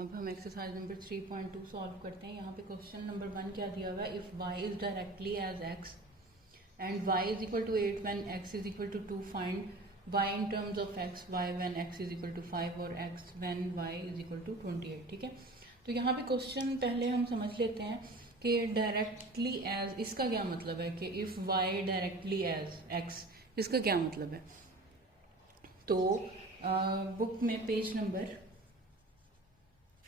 अब हम exercise number 3.2 solve करते हैं। यहाँ पे क्वेश्चन नंबर 1 क्या दिया हुआ है, if y is directly as x and y is equal to 8 when x is equal to 2, find y in terms of x, y when x is equal to 5 और x when y is equal to 28। ठीक है, तो यहाँ पे question पहले हम समझ लेते हैं कि डायरेक्टली एज इसका क्या मतलब है, कि if y directly as x इसका क्या मतलब है। तो बुक में पेज नंबर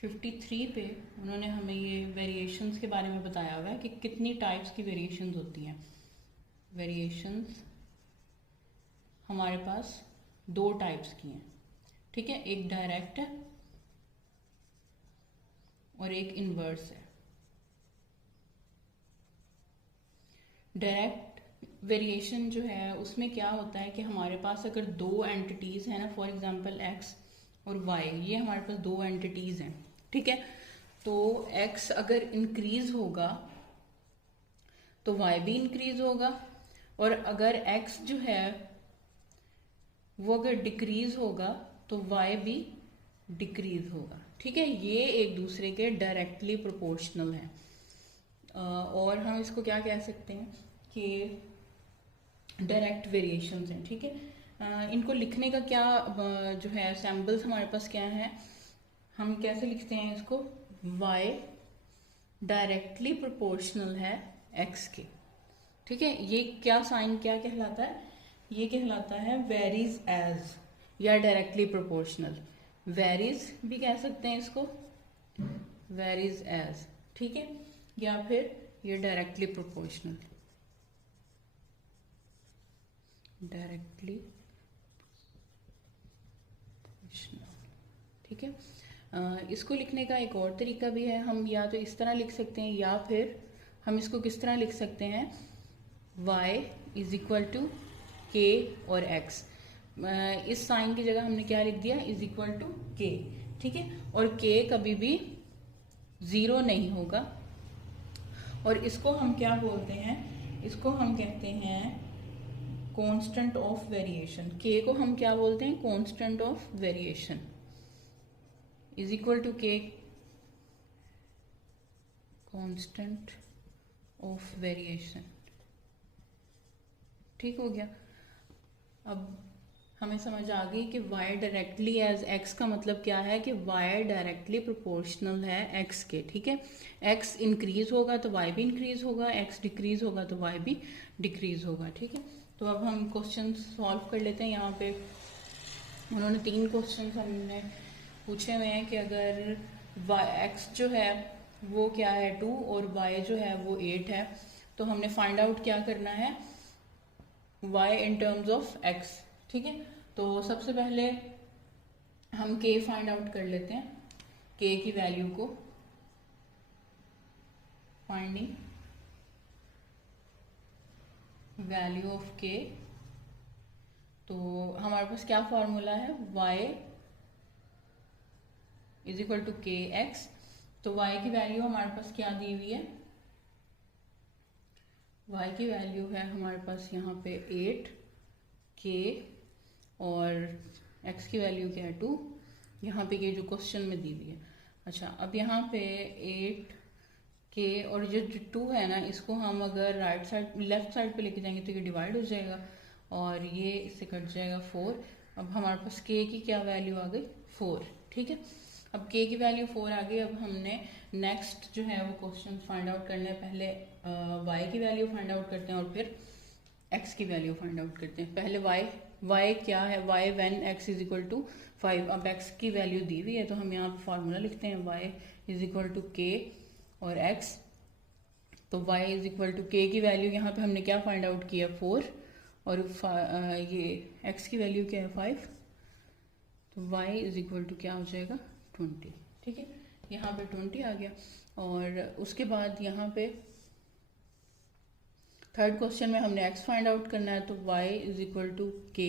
53 पे उन्होंने हमें ये वेरिएशंस के बारे में बताया हुआ है कि कितनी टाइप्स की वेरिएशंस होती हैं। वेरिएशंस हमारे पास 2 टाइप्स की हैं, ठीक है, एक डायरेक्ट है और एक इनवर्स है। डायरेक्ट वेरिएशन जो है उसमें क्या होता है कि हमारे पास अगर 2 एंटिटीज़ हैं ना, फॉर एग्जांपल x और y, ये हमारे पास 2 एंटिटीज़ हैं, ठीक है। तो x अगर इंक्रीज होगा तो y भी इंक्रीज होगा, और अगर x जो है वो अगर डिक्रीज होगा तो y भी डिक्रीज होगा, ठीक है। ये एक दूसरे के डायरेक्टली प्रोपोर्शनल है। और हम इसको क्या कह सकते हैं कि डायरेक्ट वेरिएशंस हैं, ठीक है। इनको लिखने का क्या जो है सैम्बल्स हमारे पास क्या है, हम कैसे लिखते हैं इसको, y डायरेक्टली प्रोपोर्शनल है x के, ठीक है। ये क्या साइन क्या कहलाता है, ये कहलाता है वेरीज एज या डायरेक्टली प्रोपोर्शनल। वेरीज भी कह सकते हैं इसको, वेरीज एज, ठीक है, या फिर ये डायरेक्टली प्रोपोर्शनल, डायरेक्टली प्रोपोर्शनल, ठीक है। इसको लिखने का एक और तरीका भी है, हम या तो इस तरह लिख सकते हैं या फिर हम इसको किस तरह लिख सकते हैं, y इज इक्वल टू के और x। इस साइन की जगह हमने क्या लिख दिया, इज इक्वल टू के, ठीक है। और k कभी भी 0 नहीं होगा, और इसको हम क्या बोलते हैं, इसको हम कहते हैं कांस्टेंट ऑफ वेरिएशन। k को हम क्या बोलते हैं, constant of variation is equal to K, constant of variation, ठीक हो गया। अब हमें समझ आ गई कि y डायरेक्टली एज x का मतलब क्या है, कि y डायरेक्टली प्रोपोर्शनल है x के, ठीक है। x इंक्रीज होगा तो y भी इंक्रीज होगा, x डिक्रीज होगा तो y भी डिक्रीज होगा, ठीक है। तो अब हम क्वेश्चन सॉल्व कर लेते हैं। यहाँ पे उन्होंने 3 क्वेश्चन हमने पूछे हुए हैं कि अगर x जो है वो क्या है 2 और y जो है वो 8 है, तो हमने फाइंड आउट क्या करना है, y in terms of x, ठीक है। तो सबसे पहले हम k फाइंड आउट कर लेते हैं, k की वैल्यू को, फाइंडिंग वैल्यू ऑफ k। तो हमारे पास क्या फॉर्मूला है, y is equal to K x. तो y की वैल्यू हमारे पास क्या दी हुई है, y की वैल्यू है हमारे पास यहाँ पे 8k और x की वैल्यू क्या है 2, यहाँ पे ये जो क्वेश्चन में दी हुई है। अच्छा, अब यहाँ पे 8k और जो 2 है ना, इसको हम अगर राइट साइड लेफ्ट साइड पे लेके जाएंगे तो ये डिवाइड हो जाएगा और ये इससे कट जाएगा 4। अब हमारे पास k की क्या वैल्यू आ गई, 4, ठीक है। अब k की वैल्यू 4 आ गई। अब हमने नेक्स्ट जो है वो क्वेश्चन फाइंड आउट करना है। पहले y की वैल्यू फाइंड आउट करते हैं और फिर x की वैल्यू फाइंड आउट करते हैं। पहले y क्या है, y when x is equal to 5। अब x की वैल्यू दी हुई है तो हम यहाँ पर फार्मूला लिखते हैं, y is equal to k और x। तो y is equal to k की वैल्यू यहाँ पे हमने क्या फाइंड आउट किया, 4, और ये x की वैल्यू क्या है 5, तो y इज इक्वल टू क्या हो जाएगा 20, ठीक है। यहाँ पे 20 आ गया। और उसके बाद यहाँ पे थर्ड क्वेश्चन में हमने x फाइंड आउट करना है, तो y is equal to k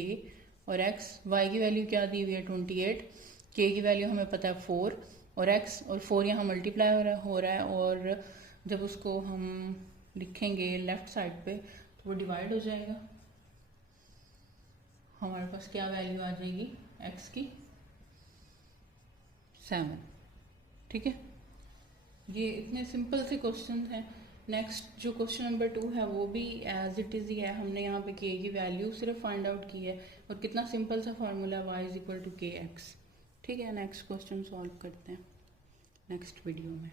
और x, y की वैल्यू क्या दी हुई है 28, k की वैल्यू हमें पता है 4 और x, और 4 यहाँ मल्टीप्लाई हो रहा है और जब उसको हम लिखेंगे लेफ्ट साइड पे तो वो डिवाइड हो जाएगा। हमारे पास क्या वैल्यू आ जाएगी x की, 7, ठीक है, ये इतने सिंपल से क्वेश्चन हैं। नेक्स्ट जो क्वेश्चन नंबर 2 है वो भी एज इट इज़ ही है, हमने यहाँ पे के की वैल्यू सिर्फ फाइंड आउट की है और कितना सिंपल सा formula y is equal to K X. ठीक है, नेक्स्ट क्वेश्चन सॉल्व करते हैं नेक्स्ट वीडियो में।